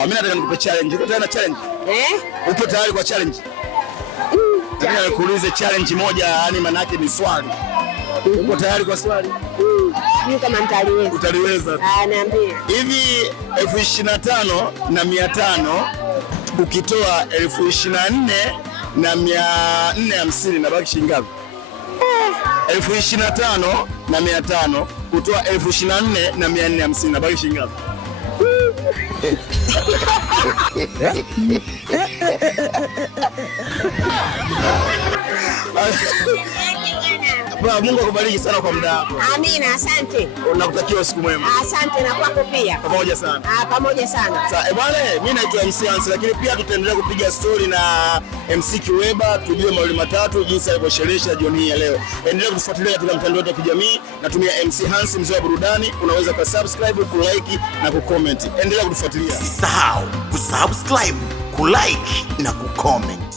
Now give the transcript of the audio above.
Mimi nataka nikupe challenge. Uko tayari na challenge? Uko tayari kwa challenge? Nataka nikuulize challenge moja, yani maana yake ni swali. Uko tayari kwa swali? Mimi kama nitaliweza. Utaliweza? Niambie. Hivi 25,500 ukitoa 24,450 nabaki shilingi ngapi? 25,500 kutoa 24,450 nabaki shilingi ngapi? Mungu akubariki sana kwa muda wako. Amina, asante. Nakutakia usiku mwema. Asante na kwako pia. Pamoja sana. Pamoja sana. Sasa bwana, mimi naitwa MC Hansi, lakini pia tutaendelea kupiga story na MC Kiweba, tujue mawili matatu jinsi alivyosherehesha jioni hii ya leo. Endelea kutufuatilia katika mtandao wetu wa kijamii, natumia MC Hansi mzee wa burudani. Unaweza kusubscribe, kulike na kucomment. Endelea kutufuatilia. Usisahau kusubscribe, kulike na kucomment.